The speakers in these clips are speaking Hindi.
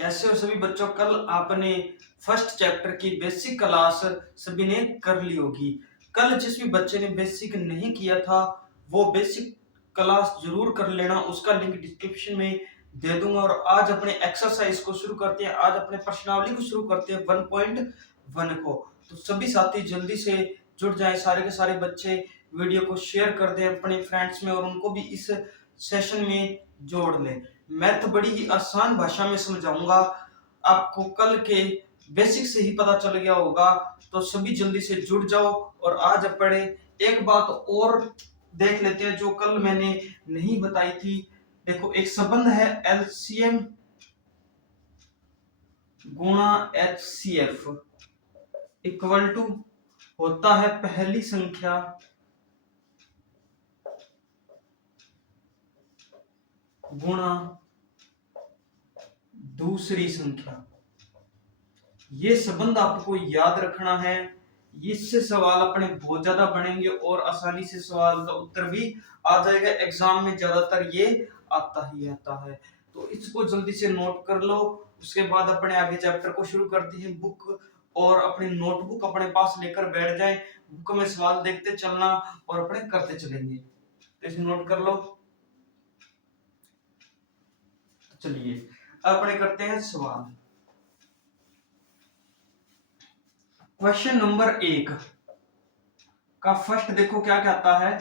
कैसे हो सभी बच्चों। कल आपने फर्स्ट चैप्टर की बेसिक क्लास सभी ने कर ली होगी। कल जिस भी बच्चे ने बेसिक नहीं किया था वो बेसिक क्लास जरूर कर लेना, उसका लिंक डिस्क्रिप्शन में दे दूंगा। और आज अपने एक्सरसाइज को शुरू करते हैं, आज अपने प्रश्नावली को शुरू करते हैं 1.1 को। तो सभी साथी जल्दी से जुड़ जाएं, सारे के सारे बच्चे वीडियो को शेयर कर दें अपने फ्रेंड्स में और उनको भी इस सेशन में जोड़ लें। मैथ बड़ी ही आसान भाषा में समझाऊंगा, आपको कल के बेसिक से ही पता चल गया होगा। तो सभी जल्दी से जुड़ जाओ और आज पढ़े। एक बात और देख लेते हैं जो कल मैंने नहीं बताई थी। देखो, एक संबंध है एलसीएम गुणा एचसीएफ इक्वल टू होता है पहली संख्या गुणा दूसरी संख्या। ये संबंध आपको याद रखना है, इससे सवाल अपने बहुत ज्यादा बनेंगे और आसानी से सवाल का उत्तर भी आ जाएगा। एग्जाम में ज्यादातर ये आता ही आता है, तो इसको जल्दी से नोट कर लो। उसके बाद अपने आगे चैप्टर को शुरू करते हैं। बुक और अपनी नोटबुक अपने पास लेकर बैठ जाएं, बुक में सवाल देखते चलना और अपने करते चलेंगे। तो इसे नोट कर लो। चलिए अपने करते हैं सवाल। क्वेश्चन नंबर 1 का फर्स्ट देखो क्या कहता है।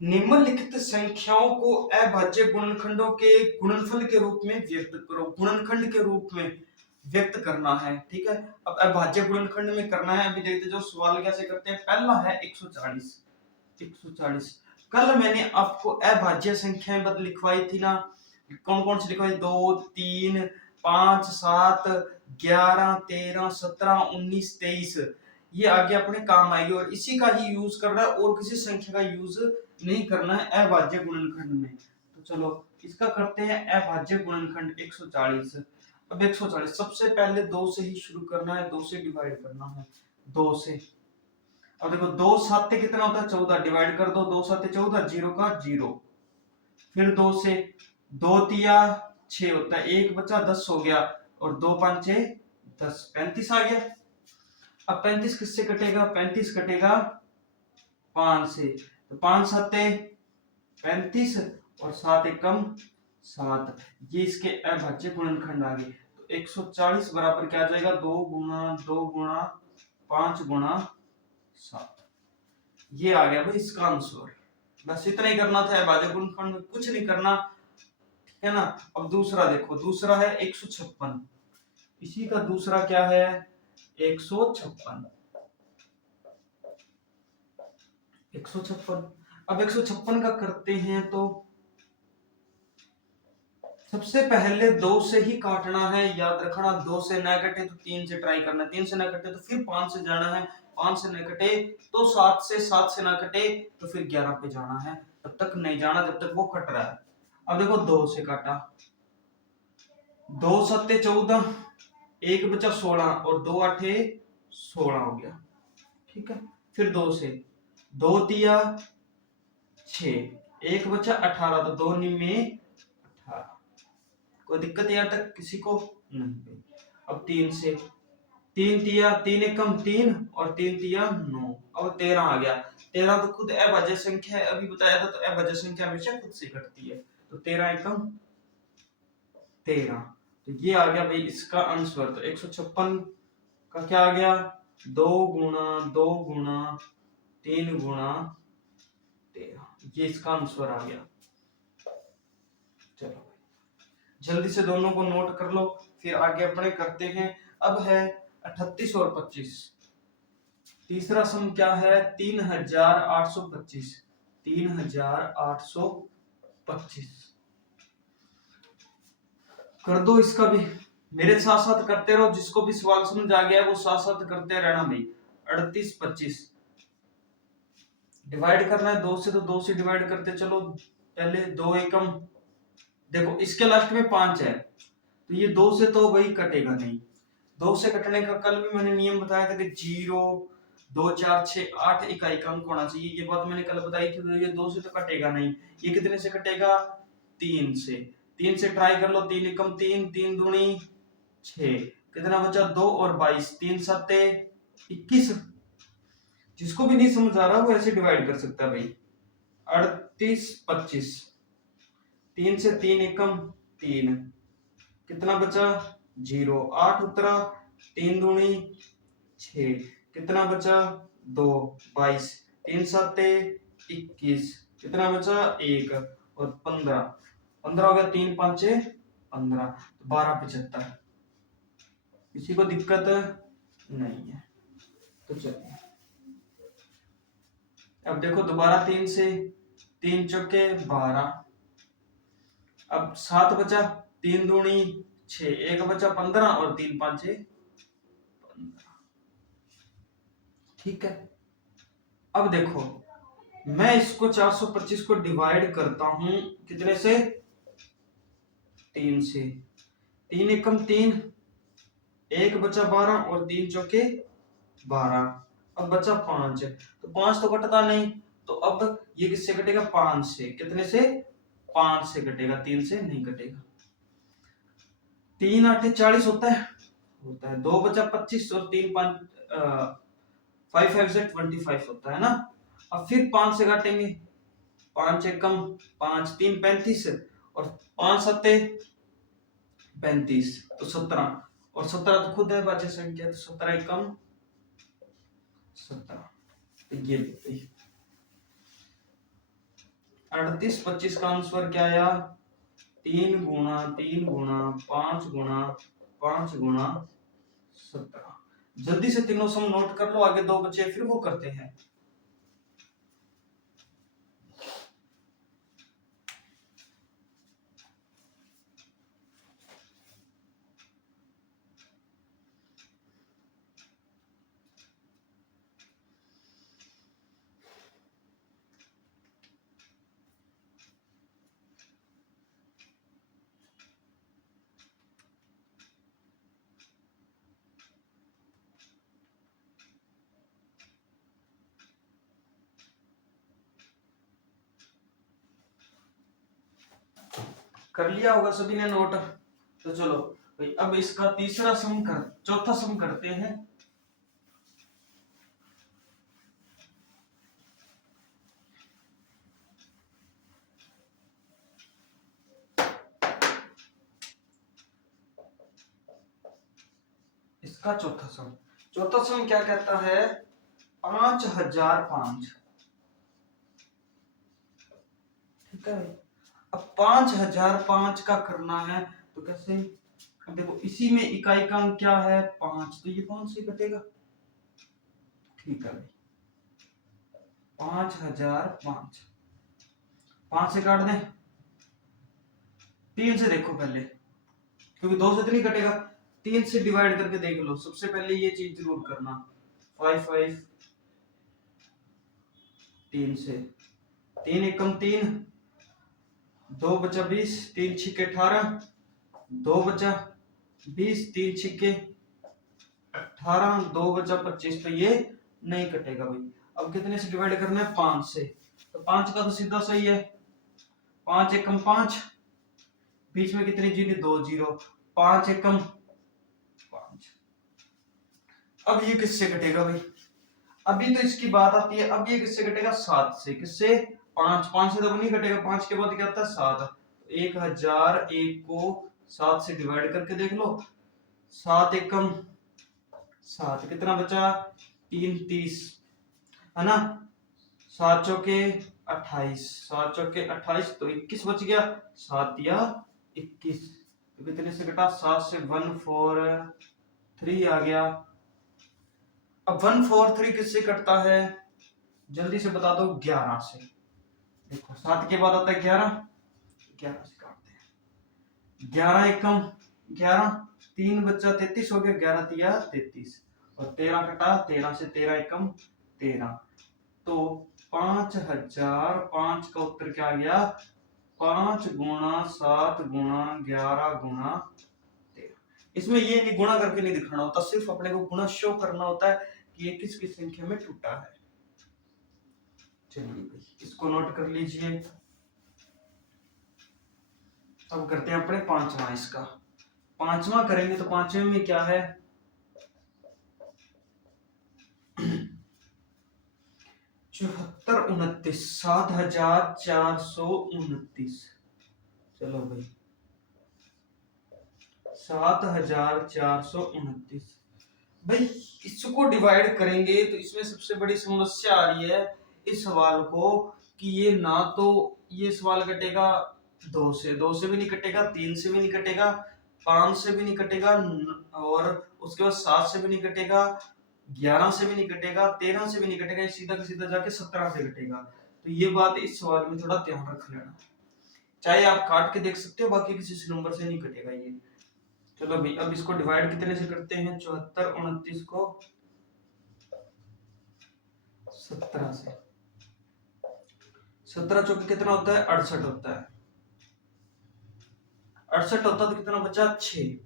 निम्नलिखित संख्याओं को अभाज्य गुणनखंडों के गुणनफल के रूप में व्यक्त करो। गुणनखंड के रूप में व्यक्त करना है, ठीक है। अब अभाज्य गुणनखंड में करना है। अभी देखते जो सवाल कैसे करते हैं। पहला है 140। 140 कल मैंने आपको अभाज्य संख्याएं बद लिखवाई थी ना। कौन कौन सी लिखवाई? 2, 3, 5, 7, 11, 13, 17, 19, 23। ये आगे अपने काम आएगी और इसी का ही यूज करना है और किसी संख्या का यूज नहीं करना है अभाज्य गुणनखंड में। तो चलो इसका करते हैं अभाज्य गुणनखंड 140। अब 140 सबसे पहले 2 से ही शुरू करना है, 2 से डिवाइड करना है। 2 से अब देखो 2 7 कितना होता है? 14। डिवाइड कर दो, 2 7 14, 0 का 0। फिर 2 से 2 तिया 6 होता है, 1 बचा 10 हो गया और 2 5 6 10, 35 आ गया। अब 35 किससे कटेगा? 35 कटेगा 5 से। तो 5 7 35 और 7 एकम 7। ये इसके अभाज्य गुणनखंड आ गए। तो 140 बराबर क्या आ जाएगा? 2 गुणा 2 गुणा 5 गुणा 7। ये आ गया भाई इसका आंसर। बस इतना ही करना था, अभाज्य गुणनखंड में कुछ नहीं करना, ठीक है ना। अब दूसरा देखो, दूसरा है 156। इसी का दूसरा क्या है? 156। 156 अब 156 का करते हैं तो सबसे पहले 2 से ही काटना है, याद रखना। 2 से ना कटे तो 3 से ट्राई करना, 3 से ना कटे तो फिर 5 से जाना है, 5 से ना कटे तो 7 से, 7 से ना कटे तो फिर 11 पे जाना है। तब तक नहीं जाना जब तक वो कट रहा है। अब देखो 2 से काटा, 2 7 14, 1 बचा 16 और 2 8 16 हो गया, ठीक है। फिर 2 से 2 तिया 6, 1 बचा 18, तो 2 निमे 18। कोई दिक्कत यहाँ तक किसी को? नहीं। अब 3 से 3 तिया 3 एकम 3 और 3 तिया 9। अब 13 आ गया। 13 तो खुद अभाज्य संख्या है, अभी बताया था। तो अभाज्य संख्या हमेशा खुद से घटती है। तो 13 एकम 13। तो ये आ गया भाई इसका आंसर। तो 156 का क्या आ गया? 2 गुणा 2 गुणा 3 गुणा 13। ये इसका आंसर आ गया। चलो जल्दी से दोनों को नोट कर लो, फिर आगे अपने करते हैं। अब है 38 और 25। तीसरा सम क्या है? 3825। 3825 कर दो इसका भी। मेरे साथ साथ करते रहो, जिसको भी सवाल समझ आ गया है वो साथ साथ करते रहना भाई। 38 25 डिवाइड करना है 2 से, तो 2 से डिवाइड करते चलो। पहले 2 एकम, देखो इसके लास्ट में 5 है तो ये 2 से तो भाई कटेगा नहीं। 2 से कटने का कल भी मैंने नियम बताया था कि 0 2 4 6 8 इकाई का अंक होना चाहिए। ये बात मैंने कल बताई थी। तो ये 2 से तो कटेगा नहीं। ये कितने से कटेगा? 3 से। 3 से ट्राई कर लो, 3 एकम 3, 3 दूनी 6, कितना बचा 2 और 22, 3 सत्ते 21। जिसको भी नहीं समझ आ रहा वो ऐसे डिवाइड कर सकता है भाई। 38 25, 3 से 3 एकम 3, कितना बचा 0, 8 उतरा, 3 दूनी 6, कितना बचा 2, 22, 3 सत्ते 21, कितना बचा 1 और 15, 15 हो गया, 3 5 15, तो 12 75। किसी को दिक्कत नहीं है तो चलिए अब देखो दोबारा 3 से, 3 चौके 12, अब 7 बचा, 3 दूनी 6, 1 बचा 15 और 3 5 15। ठीक है, अब देखो मैं इसको 425 को डिवाइड करता हूं कितने से, 3 से, 3 एकम 3, 1 बचा 12 और 3 चौके 12, अब बचा 5, तो 5 तो कटता नहीं, तो अब ये किससे कटेगा 5 से, कितने से 5 से कटेगा, 3 से नहीं कटेगा। 3 8 40 होता है 2 बचा 25 और 3 5 5 5 से 25 होता है ना। अब फिर 5 से काटेंगे, 5 एकम 5, 3 35 और 5 सत्ते 35, तो 17, और 17 तो खुद है भाज्य संख्या, तो 17 एकम 17, तो ये 38 25 का आंसर क्या आया, 3 गुणा 3 गुणा 5 गुणा 5 गुणा 17। जल्दी से तीनों सम नोट कर लो, आगे 2 बचे फिर वो करते हैं। कर लिया होगा सभी ने नोट, तो चलो भाई अब इसका तीसरा सम कर, चौथा सम करते हैं। इसका चौथा सम क्या कहता है, 5005। ठीक है, अब 5005 का करना है तो कैसे, अब देखो इसी में इकाई का अंक क्या है 5, तो ये 5 से कटेगा। ठीक है भाई, 5005, 5 से काट दें, 3 से देखो पहले, क्योंकि 2 से तो नहीं कटेगा, 3 से डिवाइड करके देख लो। सबसे पहले ये चीज जरूर करना, 5 5 3 से, 3 एकम 3, 2 बचा 20, 3 छिके 18, 2 बचा 20, 3 छिके 18, 2 बचा 25, तो ये नहीं कटेगा भाई। अब कितने से डिवाइड करना है, 5 से, तो 5 का तो सीधा सही है, 5 एकम 5, बीच में कितनी जीरो, 2 जीरो, 5 एकम 5। अब ये किससे कटेगा भाई, अभी तो इसकी बात आती है, अब ये किससे कटेगा, 7 से, किससे 5, 5 से तो नहीं कटेगा, 5 के बाद क्या आता है 7, 1001 को 7 से डिवाइड करके देख लो, 7 एकम 7, कितना बचा 3 30, है ना, 7 चौके 28, 7 चौके 28, तो 21 बच गया, 7 या 21, तो कितने से कटा, 7 से 143 आ गया। अब 143 किससे कटता है, जल्दी से बता दो, 11 से। देखो 7 के बाद आता है 11, 11 से काटते हैं, 11 एकम 11, 3 बच्चा 33 हो गया, 11 तिया 33, और 13 कटा, 13 से 13 एकम 13, तो 5005 का उत्तर क्या आ गया, 5 गुणा 7 गुणा 11 गुणा 13। इसमें ये नहीं गुणा करके नहीं दिखाना होता, सिर्फ अपने को गुणा शो करना होता है कि ये किस किस संख्या में टूटा है। चलिए इसको नोट कर लीजिए। अब करते हैं अपने पांचवा। इसका पांचवा करेंगे तो पांचवे में क्या है, 7429, 7429। चलो भाई 7429 भाई, इसको डिवाइड करेंगे तो इसमें सबसे बड़ी समस्या आ रही है इस सवाल को कि ये ना तो ये सवाल कटेगा 2 से भी नहीं कटेगा, 3 से भी नहीं कटेगा, 5 से भी नहीं कटेगा, और उसके बाद 7 से भी नहीं कटेगा, 11 से भी नहीं कटेगा, 13 से भी नहीं कटेगा, ये सीधा सीधा जाके 17 से कटेगा। तो ये बात इस सवाल में थोड़ा ध्यान रख लेना। चाहे आप काट के देख सकते हो, बाकी किसी नंबर से नहीं कटेगा ये। चलो भाई अब इसको डिवाइड कितने से करते हैं, 7429 को 17 से। 17 चौके कितना होता है, 68 होता है। 68 होता तो कितना बचा, 6।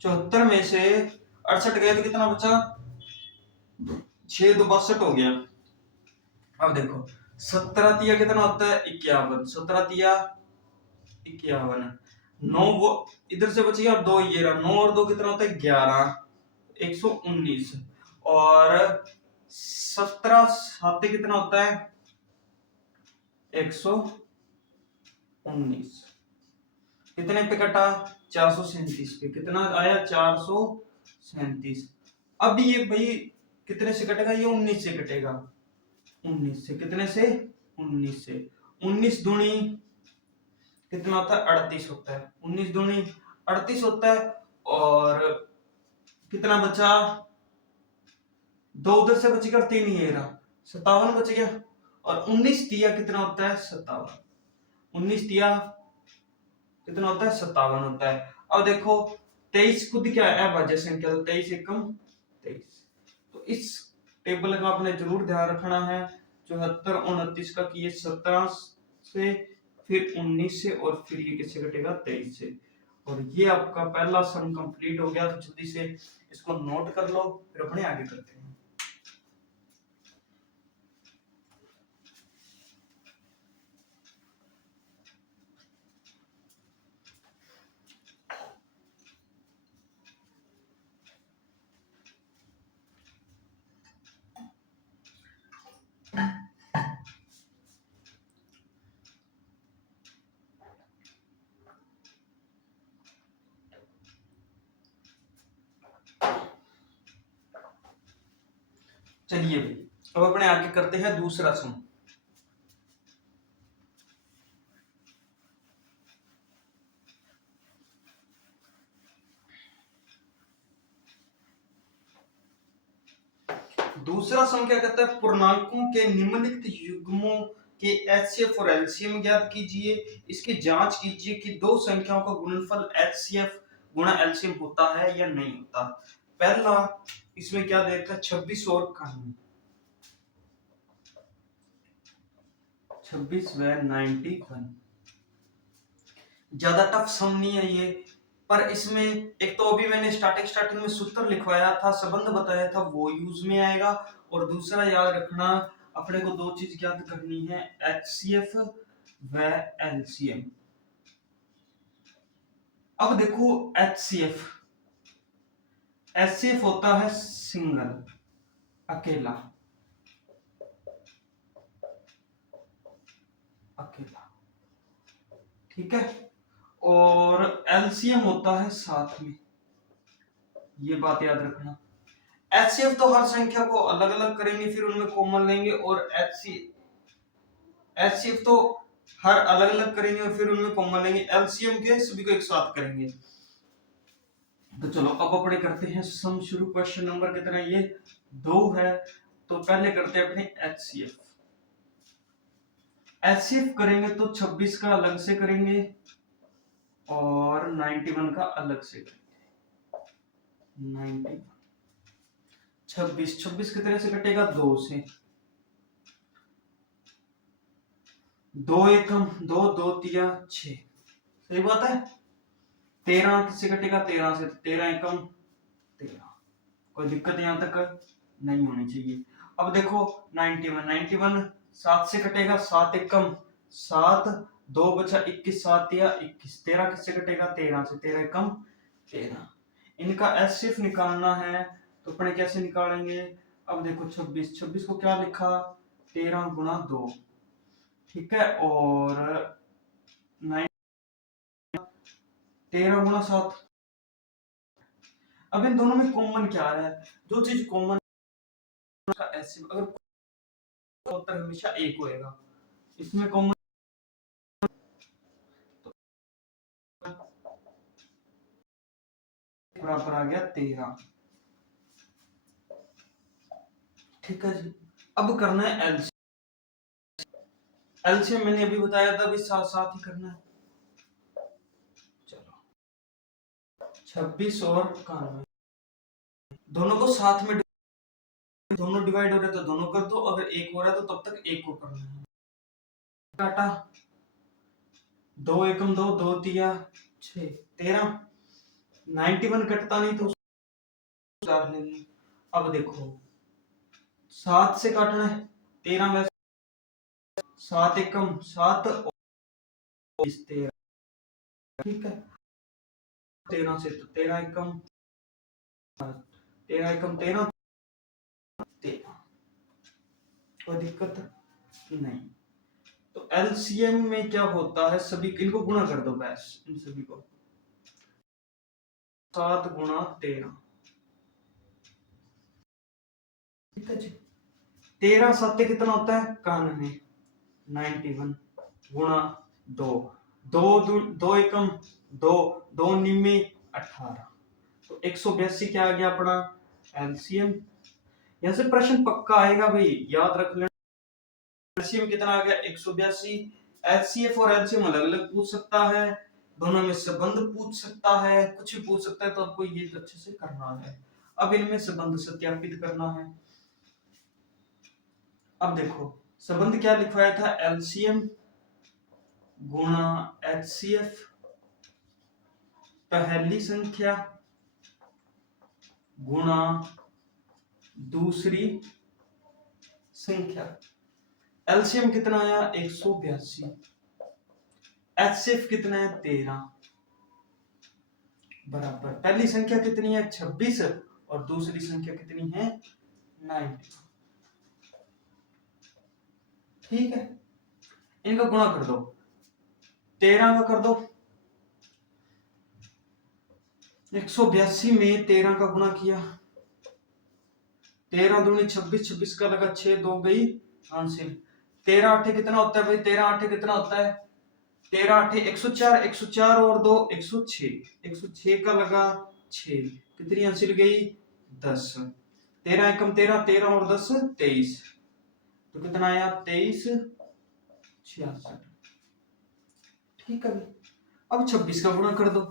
74 में से 68 गए तो कितना बचा, 6 तो 62 हो गया। अब देखो 17 तिया कितना होता है, 51। 17 तिया 51, 9 वो इधर से बच गया, 2 ये रहा, 9 और 2 कितना होता है, 11, 119। और 17 साथ कितना होता है, 119। कितने पे कटा, 437 पे। कितना आया, 437। अब ये भाई कितने से कटेगा, ये 19 से कटेगा। 19 से, कितने से, 19 से। 19 दूनी कितना होता है, 38 होता है। 19 दूनी 38 होता है। और कितना बचा, 2 उधर से बचेगा, 3 ये रहा, 57 बच गया। और 19 दिया कितना होता है, 57। 19 दिया कितना होता है, 57 होता है। अब देखो 23 खुद क्या है, अभाज्य संख्या, तो 23 एकम 23। तो इस टेबल का आपने जरूर ध्यान रखना है, 7429 का कि ये 17 से, फिर 19 से, और फिर ये किससे कटेगा, 23 से। और ये आपका पहला सम कंप्लीट हो गया। तो जल्दी से इसको नोट कर लो, फिर अपने आगे करते हैं। चलिए भाई अब अपने आगे करते हैं दूसरा सम। दूसरा सम क्या कहता है, पूर्णांकों के निम्नलिखित युग्मों के एचसीएफ और एलसीएम ज्ञात कीजिए। इसकी जांच कीजिए कि दो संख्याओं का गुणनफल एचसीएफ गुणा एलसीएम होता है या नहीं होता। पहला इसमें क्या दे रखा है, 26 और 91, 26 व 91। ज्यादा टफ सम नहीं है ये, पर इसमें एक तो अभी मैंने स्टार्टिंग में सूत्र लिखवाया था, संबंध बताया था, वो यूज में आएगा। और दूसरा याद रखना, अपने को दो चीज याद करनी है, एचसीएफ व एलसीएम। अब देखो एचसीएफ, एचसीएफ होता है सिंगल, अकेला, अकेला, ठीक है। और एलसीएम होता है साथ में, ये बात याद रखना। एचसीएफ तो हर संख्या को अलग अलग करेंगे, फिर उनमें कॉमन लेंगे, और एचसीएफ तो हर अलग अलग करेंगे और फिर उनमें कॉमन लेंगे। एलसीएम के सभी को एक साथ करेंगे। तो चलो अब अपने करते हैं सम शुरू। क्वेश्चन नंबर कितना है, ये 2 है। तो पहले करते हैं अपने एचसीएफ। एचसीएफ करेंगे तो 26 का अलग से करेंगे और 91 का अलग से करेंगे। 91, 26 कितने से कटेगा, 2 से। 2 एकम 2, 2 तिया 6, सही बात है। 13 किससे कटेगा, 13 से, 13 एकम 13। कोई दिक्कत यहां तक नहीं होनी चाहिए। अब देखो 91, 7 से कटेगा, 7 एकम 7, 2 बचा 21, 7 या 21, 13 किससे कटेगा 13 से, 13 कम 13। इनका एचसीएफ निकालना है तो अपने कैसे निकालेंगे? अब देखो 26, 26 को क्या लिखा 13 गुणा 2, ठीक है, और 9 13 गुणा 7। अब इन दोनों में कॉमन क्या है? जो चीज कॉमन का एचसीएफ, अगर उत्तर हमेशा एक होएगा, इसमें कॉमन बराबर आ गया 13, ठीक है जी। अब करना है एलसीएम। एलसीएम मैंने अभी बताया था, अभी साथ साथ ही करना है। चलो 26 और 91 दोनों को साथ में, दोनों डिवाइड हो रहे तो दोनों कर दो, अगर एक हो रहा है तो तब तक एक को करना है। काटा 2 एकम 2, 2 तिया 6, 13, 91 कटता नहीं तो चार लेंगे। अब देखो 7 से काटना है, 13 में 7 एकम 7 और 13, ठीक है, 13 से तो 13 एकम 13 एकम 13, 13, कोई दिक्कत नहीं। तो एलसीएम में क्या होता है, सभी इनको गुणा कर दो बस, इन सभी को 7 गुणा 13, ठीक है जी। 13 7 कितना होता है 91, 91 गुणा 2, 2 एकम 2, 2 निम्मे 18, तो 182 क्या आ गया अपना एलसीएम। यहां से प्रश्न पक्का आएगा भाई, याद रख लेना। एलसीएम कितना आ गया 182। एचसीएफ और एलसीएम अलग अलग पूछ सकता है, दोनों में संबंध पूछ सकता है, कुछ भी पूछ सकता है, तो आपको ये अच्छे से करना है। अब इनमें संबंध सत्यापित करना है। अब देखो संबंध क्या लिखवाया था, एलसीएम गुणा एचसीएफ, पहली संख्या गुणा दूसरी संख्या। एलसीएम कितना आया 182, एचसीएफ कितना है 13, बराबर पहली संख्या कितनी है 26 और दूसरी संख्या कितनी है 90, ठीक है। इनका गुणा कर दो, 13 का कर दो, 182 में 13 का गुणा किया, 13 दूनी 26, 26 का लगा 6, 2 गई हासिल। 13 आठे कितना होता है भाई, 13 आठे कितना होता है 13 आठे 104, 104 और 2 106, 106 का लगा 6, कितनी हासिल गई 10, 13 एकम 13, 13 और 10 23, तो कितना आया 23 66, ठीक है। अब 26 का गुणा कर दो,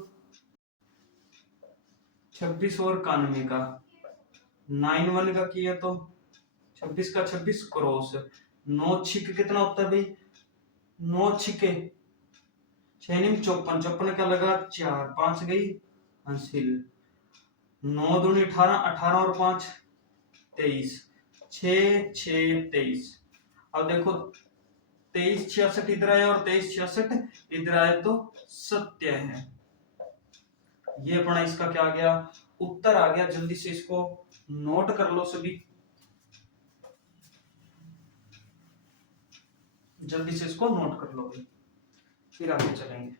26 और 91 का 91 का किया तो 26 का 26 क्रॉस 9 छिक कितना होता है भाई 9 छिके 6 निम 54, 54 का लगा 4, 5 गई हासिल, 9 दूनी 18, 18 और 5 23, 6 6 23। अब देखो 23 66 इधर आया और 23 66 इधर आया तो सत्य है, ये अपना इसका क्या आ गया उत्तर आ गया। जल्दी से इसको नोट कर लो सभी, जल्दी से इसको नोट कर लो भाई, फिर आगे चलेंगे।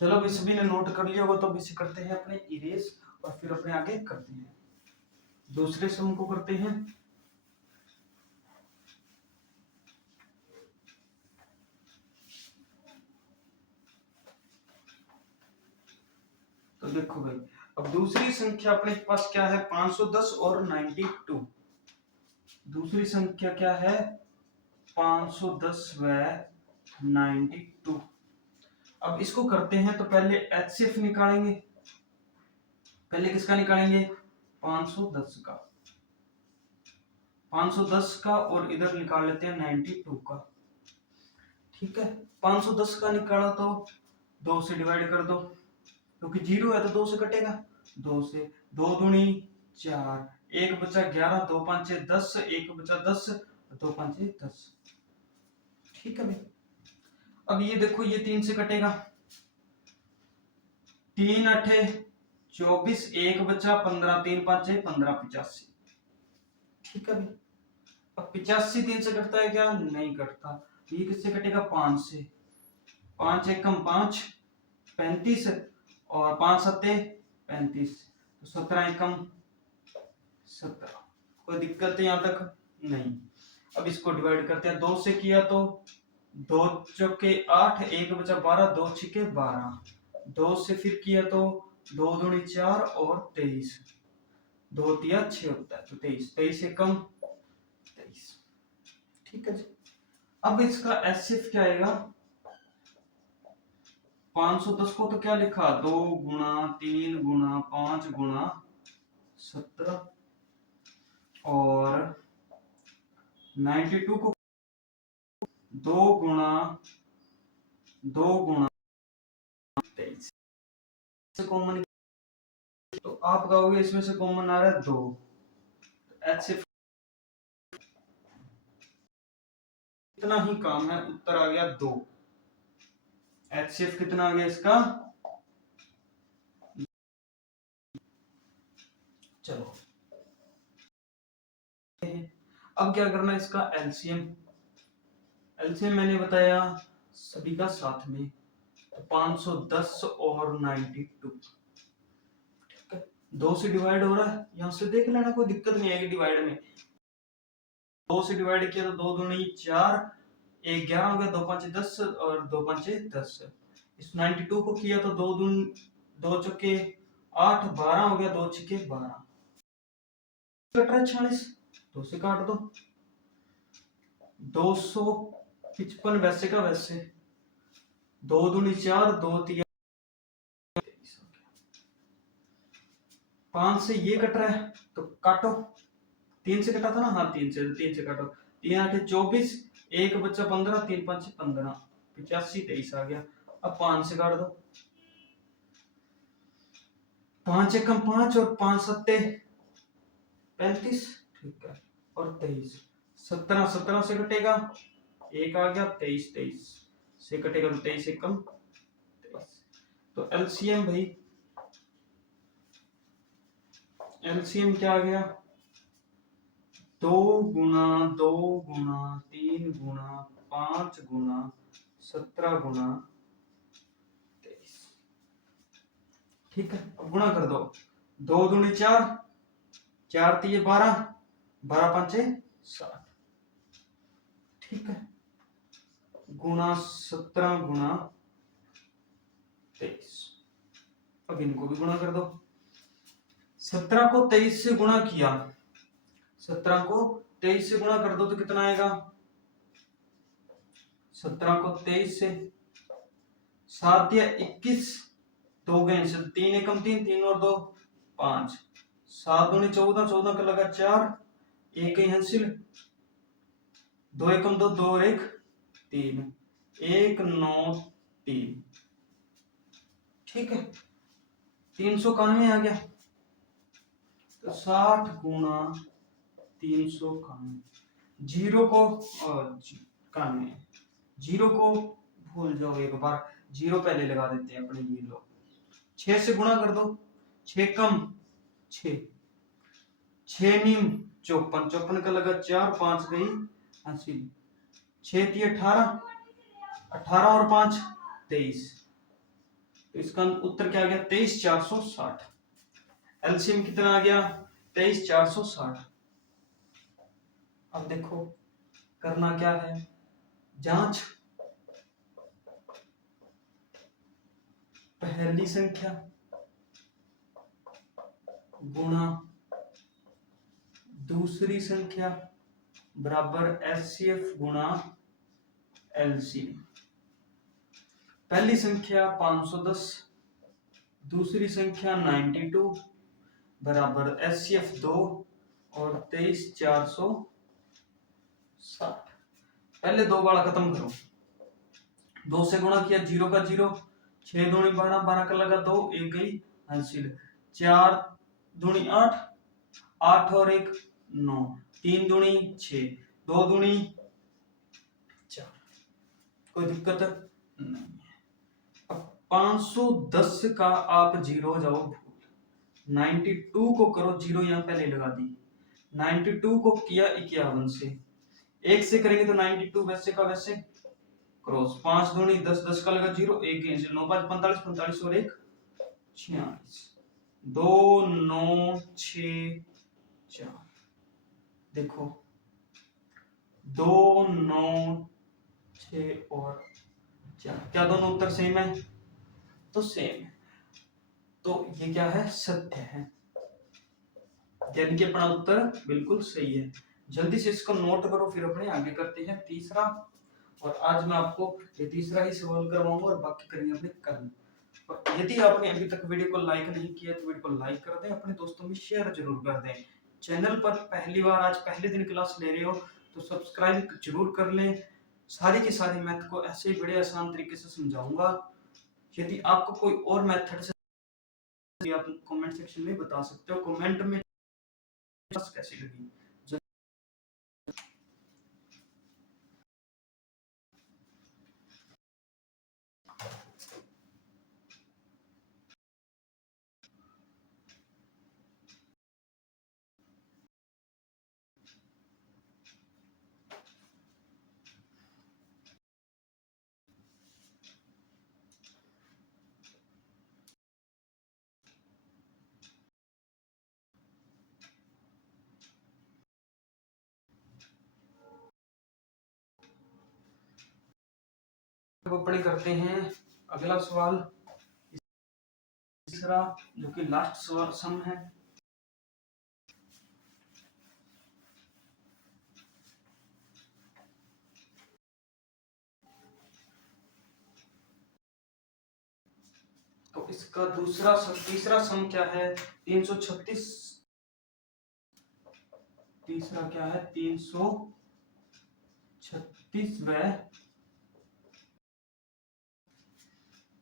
चलो भाई सभी ने नोट कर लिया होगा, तो अब इसे करते हैं अपने इरेज और फिर अपने आगे करते हैं, दूसरे सम को करते हैं। तो देखो भाई अब दूसरी संख्या अपने पास क्या है 510 और 92, दूसरी संख्या क्या है 510 व 92। अब इसको करते हैं तो पहले एचसीएफ निकालेंगे, पहले किसका निकालेंगे 510 का, 510 का, और इधर निकाल लेते हैं 92 का। ठीक है, 510 का निकाला तो 2 से डिवाइड कर दो, क्योंकि जीरो है तो 2 से कटेगा, 2 से, 2 दूनी 4, 1 बचा 11, 2 5 10, 1 बचा 10, 2 5 10। ठीक है भाई, अब ये देखो ये 3 से कटेगा, 3 8 24, 1 बचा 15, 3 5 15, 85। ठीक है भाई, अब 85 3 से कटता है क्या? नहीं कटता। ये किससे कटेगा? 5 से, 5 एकम 5, 35, और 5 सत्ते 35, तो 17 एकम 17। कोई दिक्कत है यहाँ तक? नहीं। अब इसको डिवाइड करते हैं, 2 से किया तो 2 चौके 8, 1 बचा 12, 2 छिके 12, 2 से फिर किया तो 2 दूनी 4 और 23, 2 तिया 6 होता है, तो 23, 23 एकम 23। ठीक है जी, अब इसका एचसीएफ क्या आएगा? 510 को तो क्या लिखा? 2 गुणा 3 गुणा 5 गुणा 17, और 92 को 2 गुणा 23 से कॉमन, तो आप कहोगे इसमें से कॉमन आ रहा है 2, एचसीएफ इतना ही काम है, उत्तर आ गया 2। एचसीएफ कितना आ गया इसका? चलो अब क्या करना है इसका एलसीएम। एलसीएम मैंने बताया सभी का साथ में, तो 510 और 92। ठीक है, 2 से डिवाइड हो रहा है, यहां से देख लेना, कोई दिक्कत नहीं आएगी डिवाइड में। 2 से डिवाइड किया तो 2 दूनी 4, 1 11 हो गया, 2 5 10, और 2 5 10। इस 92 को किया तो 2 दून 2 चौके 8, 12 हो गया, 2 छक्के 12, कट रहा है 46, 2 से काट दो, 255 वैसे का वैसे, 2 दूनी 4, 2 तिया 5 से ये कट रहा है तो काटो, 3 से कटा था ना, हाँ 3 से, 3 से काटो, 3 8 24, 1 बच्चा 15, 3 5 15, 85 23 आ गया। अब 5 से काट दो, 5 एकम 5 और 5 सत्ते 35। ठीक है, और 23, 17 17 से कटेगा, 1 आ गया, 23 23 से कटेगा, तो 23 एकम 23। तो एलसीएम भाई, एलसीएम क्या आ गया? 2 गुणा 2 गुणा 3 गुणा 5 गुणा 17 गुणा 23। ठीक है, अब गुणा कर दो, 2 दूनी 4, 4 तिये 12, 12 5 60। ठीक है, गुणा 17 गुणा 23। अब इनको भी गुणा कर दो, 17 को 23 से गुणा किया, 17 को 23 से गुणा कर दो तो कितना आएगा? 17 को 23 से, 7 या 21, 2 गए 3 एकम 3, 3 और 2 5, 7 दूनी 14, 14 का लगा 4, 1 ही हासिल, 2 एकम 2, 2 और 1 3, 1 9 3। ठीक है, 391 आ गया, तो 60 गुणा 391, जीरो को कानवे, जीरो को भूल जाओ एक बार, जीरो पहले लगा देते हैं अपने, ये लो 6 से गुणा कर दो, 6 कम 6, 6 नीम 54, 54 का लगा 4, 5 गई 80, 6 थी 18, 18 और 5 23, तो इसका उत्तर क्या आ गया? 23460। एलसीएम कितना आ गया? 23460। अब देखो करना क्या है, जांच। पहली संख्या गुणा दूसरी संख्या बराबर एचसीएफ गुणा एलसीएम। पहली संख्या 510, दूसरी संख्या 92, बराबर HCF 2 और 23,460। पहले दो वाला खत्म करो, 2 से गुणा किया 0 का 0, 6 दूनी 12, 12 का लगा 2, एक गई हासिल, 4 दूनी 8, 8 और 1 9, 3 दूनी 6, 2 दूनी 4। कोई दिक्कत नहीं। अब 510 का आप जीरो हो जाओ, 92 को करो जीरो, यहाँ पहले लगा दी, 92 को किया 51 से, एक से करेंगे तो 92 वैसे का वैसे क्रॉस, 5 दूनी 10, 10 का लगा जीरो, एक गेंद 9 5 45, 45 और 1 46, 2 9 6 4। देखो 2 9 6 और 4, क्या दोनों उत्तर सेम है? तो सेम है, तो ये क्या है? सत्य है, यानी कि अपना उत्तर बिल्कुल सही है। जल्दी से इसको नोट करो, फिर अपने आगे करते हैं तीसरा। और आज मैं आपको ये तीसरा ही सवाल करवाऊंगा और बाकी करेंगे अपने कल। और यदि आपने अभी तक वीडियो को लाइक नहीं किया तो वीडियो को लाइक कर दें, अपने दोस्तों में शेयर जरूर कर दें। चैनल पर पहली बार आज पहले दिन क्लास ले रहे हो तो सब्सक्राइब जरूर कर लें। सारी की सारी मैथ को ऐसे ही बड़े आसान तरीके से समझाऊंगा। यदि आपको कोई और मेथड से आप कमेंट सेक्शन में बता सकते हो, कमेंट में कैसी लगी। अब अपने करते हैं अगला सवाल, तीसरा, जो कि लास्ट सवाल सम है। तो इसका तीसरा सम क्या है? 336। तीसरा क्या है? 336 व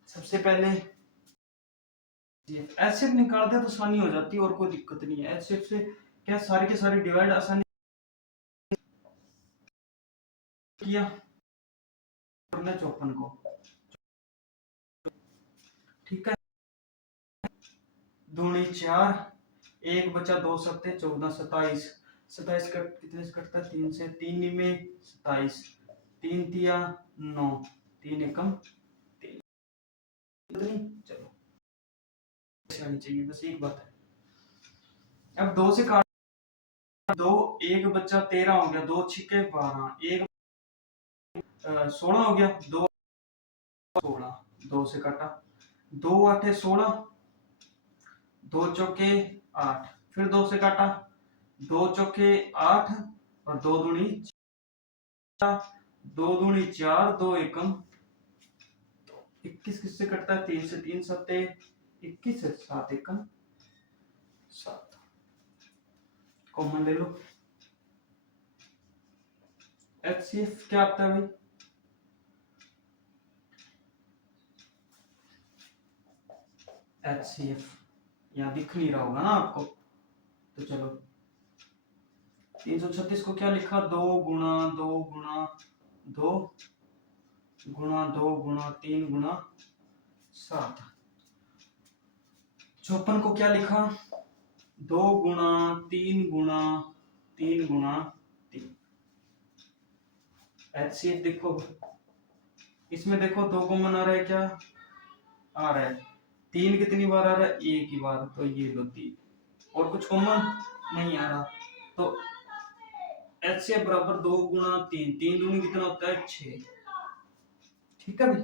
सबसे पहले एचसीएफ निकालते तो आसानी हो जाती है और कोई दिक्कत नहीं है। एचसीएफ से क्या सारे के सारे डिवाइड आसानी किया, 54 को, ठीक है, दूनी 4, एक बचा 2 सत्ते 14, 27, 27 कट कितने से कटता है? 3 से, 3 में 27, 3 तिया 9, 3 एकम 3। चलो आनी चाहिए, बस एक बात है। अब 2 से काट, 2, एक बच्चा 13 हो गया, 2 छिके 12, एक 16 हो गया, 2 16, 2 से काटा, 2 8 16, 2 चौके 8, फिर 2 से काटा, 2 चौके 8 और 2 दूनी 4, 2 दूनी 4, 2 एकम 21, किससे कटता है? 3 से, 3 सत्ते 21 से, 7 एकम 7, कॉमन ले लो। एचसीएफ क्या आता है भाई? एचसीएफ यहाँ दिख नहीं रहा होगा ना आपको, तो चलो 336 को क्या लिखा? 2 गुणा 2 गुणा 2 गुणा 2 गुणा 3 गुणा 7। 54 को क्या लिखा? 2 गुणा 3 गुणा 3 गुणा 3। एचसीएफ देखो, इसमें देखो 2 कॉमन आ रहा है, क्या आ रहा है? 3 कितनी बार आ रहा है? एक ही बार, तो ये लो 3, और कुछ कॉमन नहीं आ रहा। तो एचसीएफ बराबर 2 गुणा 3, 3 दूनी कितना होता है? 6, ठीक है भाई,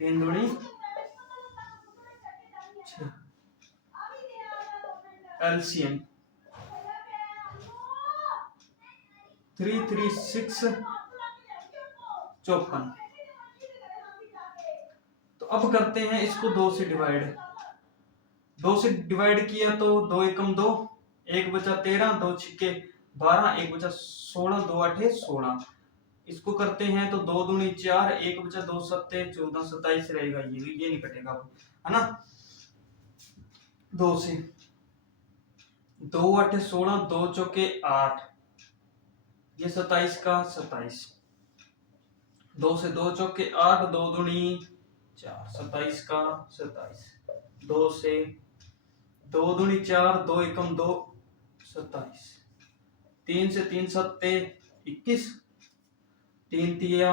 3 दूनी 6। एलसीएम 336 54। तो अब करते हैं इसको 2 से डिवाइड, 2 से डिवाइड किया तो 2 एकम 2, 1 बचा 13, 2 छिक्के 12, 1 बचा 16, 2 आठे 16। इसको करते हैं तो 2 दूनी 4, 1 बचा 2 सत्ते 14, 27 रहेगा। ये नहीं कटेगा है ना। 2 से 2 आठे 16, 2 चौके 8, ये 27 का 27। 2 से 2 चौके 8, 2 दूनी 4, 27 का 27। 2 से 2 दूनी 4, 2 एकम 2, 27। 3 से 3 सत्ते 21, 3 तिया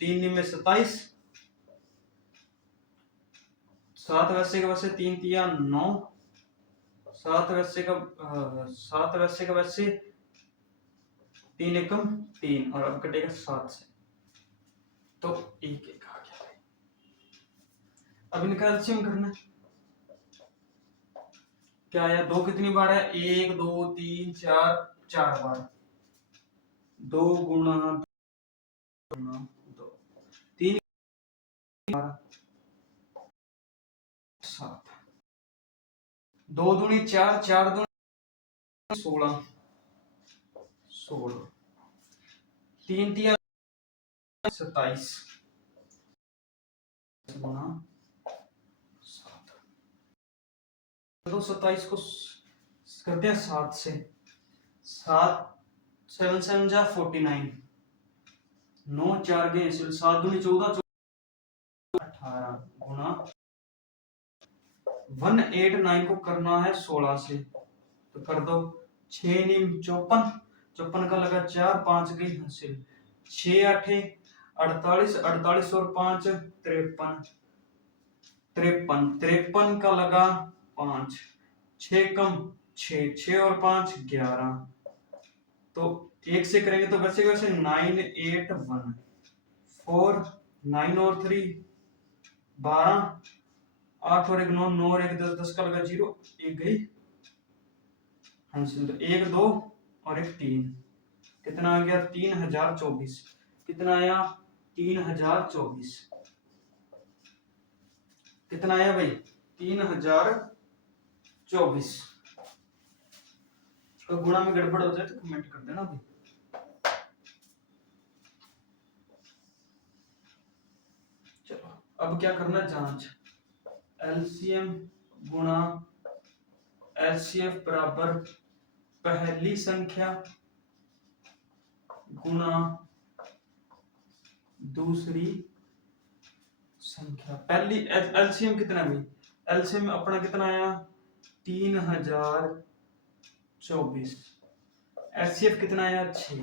3 में 27, 7 वैसे का वैसे 3 तिया 9, 7 वैसे का 7 वैसे का वैसे 3 एकम 3, और अब कटेगा 7 से तो 1 1 आ गया। अब इनका एलसीएम करना है। क्या आया? 2 कितनी बार है? 1 2 3 4 4 बार। 2 गुणा 2, 3 बार 7। 2 दूनी 4, 4 दूनी 16, 16। 3 तिया 27 गुणा 7। तो 27 को करते हैं 7 से। 7 7 7 जा 49, 9 4 गए 7 दूनी 14, 18 गुणा 189 को करना है 16 से, तो कर दो। 6 नीम 54, 54 का लगा 4, 5 गई हासिल। 6 आठे 48, 48 और 5 53, 53, 53 का लगा 5, 6 कम 6, 6 और 5 11। तो 1 से करेंगे तो वैसे वैसे 9 8 1 4, 9 और 3 12, 8 और 1 9, 9 और 1 10, 10 का लगा 0, 1 गई हासिल। तो 1 2 और 1 3, कितना आ गया? 3024। कितना आया? 3024। कितना आया भाई? 3024। तो गुणा में गड़बड़ हो जाए तो कमेंट कर देना भाई। चलो अब क्या करना? जांच। एलसीएम गुणा एलसीएफ बराबर पहली संख्या गुणा दूसरी संख्या। पहली एलसीएम कितना है? एलसीएम अपना कितना आया? 3024। एचसीएफ कितना आया? 6।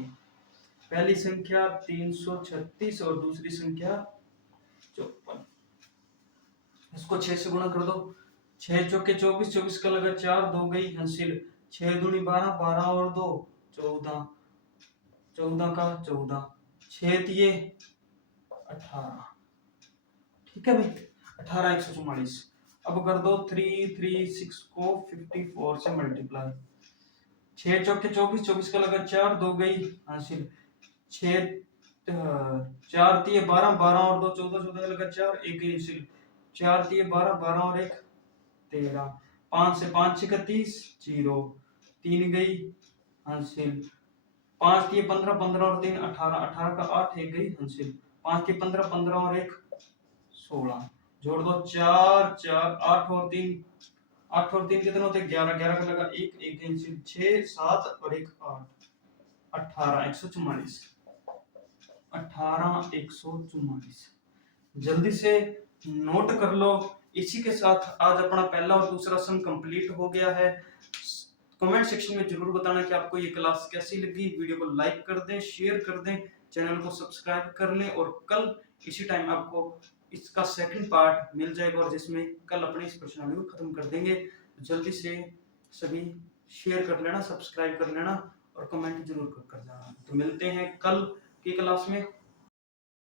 पहली संख्या 336 और दूसरी संख्या 54। इसको 6 से गुणा कर दो। 6 चौके 24, 24 का लगा 4, 2 गई हासिल। 6 दूनी 12, 12 और 2 14, 14 का 14, 6 तिये 18। ठीक है भाई, 18 144। अब कर दो 336 को 54 से मल्टीप्लाई। 6 चौके 24, 24 का लगा 4, 2 गई हासिल। 6 4 तिये 12, 12 और 2 14, 14 का लगा 4, 1 गई हासिल। 4 तिये 12, 12 और 1 13। 5 से 5 6 30, 0, 3 गई हासिल। 5 तिये 15, 15 और 3 18, 18 का 8, 1 गई हासिल। 5 तिये 15, 15 और 1 16। जोड़ दो 4 4 8 और 3, 8 और 3 कितने होते? 11, 11 का लगा 1, 1 कैंसिल। 6 7 और 1 8, 18 144। 18 144। जल्दी से नोट कर लो। इसी के साथ आज अपना पहला और दूसरा सम कंप्लीट हो गया है। कमेंट सेक्शन में जरूर बताना कि आपको ये क्लास कैसी लगी। वीडियो को लाइक कर दें, शेयर कर दें, चैनल को सब्सक्राइब कर लें, और कल इसी टाइम आपको इसका सेकंड पार्ट मिल जाएगा, और जिसमें कल अपने इस प्रश्नावली को खत्म कर देंगे। जल्दी से सभी शेयर कर लेना, सब्सक्राइब कर लेना, और कमेंट जरूर कर जाना। तो मिलते हैं कल की क्लास में।